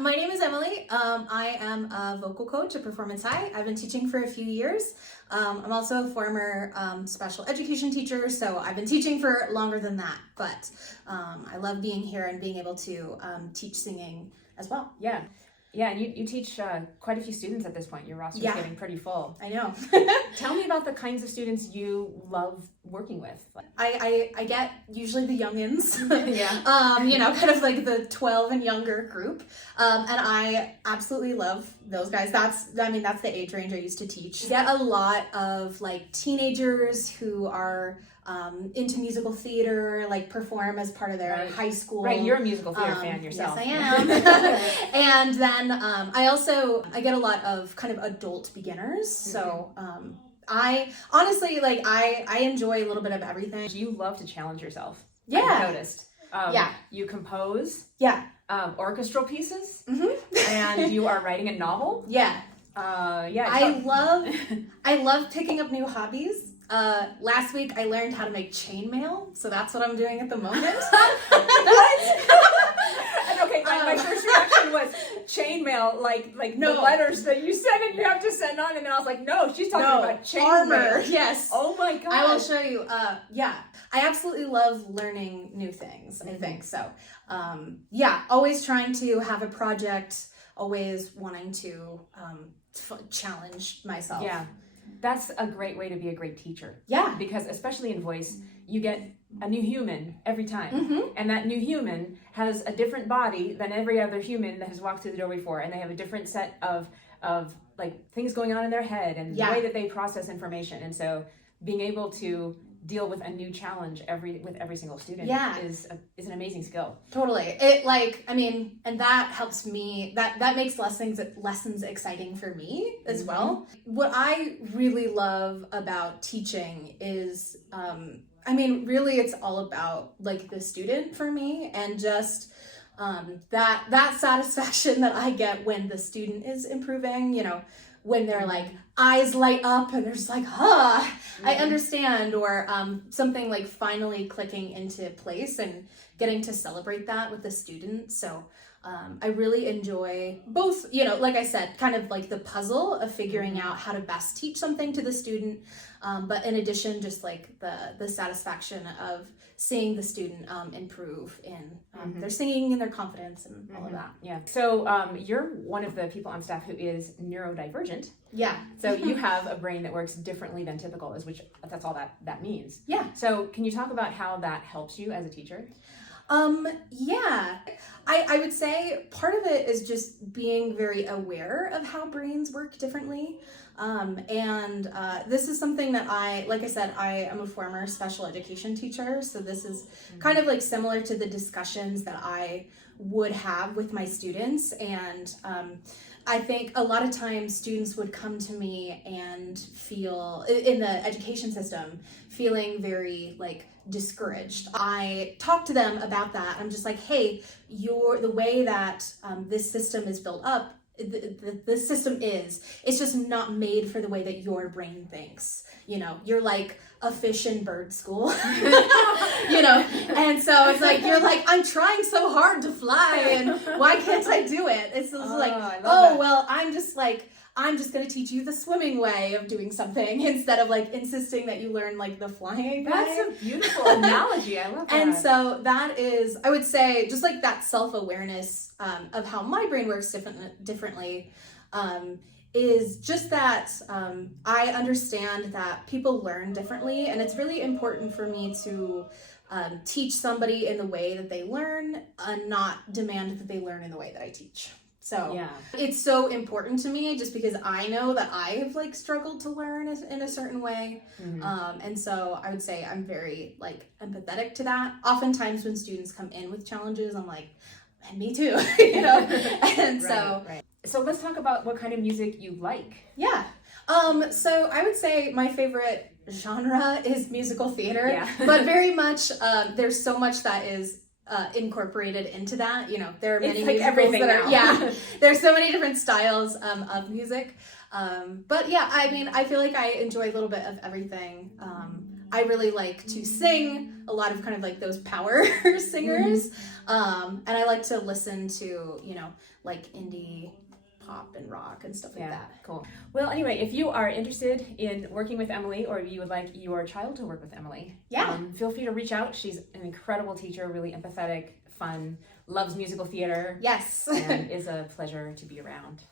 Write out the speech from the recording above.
My name is Emily. I am a vocal coach at Performance High. I've been teaching for a few years. I'm also a former special education teacher, so I've been teaching for longer than that. But I love being here and being able to teach singing as well. Yeah, and you teach quite a few students at this point. Your roster is getting pretty full. I know. Tell me about the kinds of students you love working with. I get usually the youngins, Yeah. kind of like the 12 and younger group. And I absolutely love those guys. That's the age range I used to teach. Get a lot of like teenagers who are into musical theater, like perform as part of their high school. Right, you're a musical theater fan yourself. Yes, I am. And then I get a lot of kind of adult beginners. So I honestly, I enjoy a little bit of everything. You love to challenge yourself. Yeah. I've noticed. You compose. Yeah. Orchestral pieces. Mm-hmm. And you are writing a novel. Yeah. I love picking up new hobbies. Last week I learned how to make chainmail, so that's what I'm doing at the moment. And okay, my first reaction was chainmail, like No. the letters that you send and you have to send on, and then I was like, no, she's talking about chainmail. Armor. Yes. Oh my god. I will show you. I absolutely love learning new things. I think so. Always trying to have a project. Always wanting to challenge myself. Yeah. That's a great way to be a great teacher. Yeah. Because especially in voice, you get a new human every time. Mm-hmm. And that new human has a different body than every other human that has walked through the door before. And they have a different set of like things going on in their head and the way that they process information. And so being able to deal with a new challenge with every single student is an amazing skill. Totally. And that helps me, that makes lessons exciting for me as well. What I really love about teaching is, really it's all about like the student for me, and just that satisfaction that I get when the student is improving, when they're like eyes light up and they're just like, I understand, or something like finally clicking into place and getting to celebrate that with the student. So I really enjoy both, like I said, kind of like the puzzle of figuring out how to best teach something to the student. But in addition, just like the satisfaction of seeing the student improve in their singing and their confidence and all of that. Yeah. So you're one of the people on staff who is neurodivergent. Yeah. So you have a brain that works differently than typical, that's all that means. Yeah. So can you talk about how that helps you as a teacher? I would say part of it is just being very aware of how brains work differently. This is something that like I said, I am a former special education teacher. So this is kind of like similar to the discussions that I would have with my students. And, I think a lot of times students would come to me and feel in the education system feeling very like discouraged. I talk to them about that. I'm just like, hey, the way that this system is built up, the system it's just not made for the way that your brain thinks. You're like a fish and bird school, and so it's like, you're like, I'm trying so hard to fly and why can't I do it? It's well, I'm just going to teach you the swimming way of doing something instead of like insisting that you learn like the flying way. That's a beautiful analogy. I love that. And so that is, I would say, just like that self-awareness of how my brain works differently is just that I understand that people learn differently, and it's really important for me to teach somebody in the way that they learn and not demand that they learn in the way that I teach. So it's so important to me just because I know that I have like struggled to learn in a certain way. And so I would say I'm very like empathetic to that. Oftentimes when students come in with challenges, I'm like, and me too, And So let's talk about what kind of music you like. Yeah. So I would say my favorite genre is musical theater, but very much there's so much that is incorporated into that. There are many musicals that are, there's so many different styles of music. But I feel like I enjoy a little bit of everything. I really like to sing, a lot of kind of like those power singers. And I like to listen to, you know, like indie pop and rock and stuff like that. Cool. Well, anyway, if you are interested in working with Emily, or if you would like your child to work with Emily, feel free to reach out. She's an incredible teacher, really empathetic, fun, loves musical theater. Yes. And is a pleasure to be around.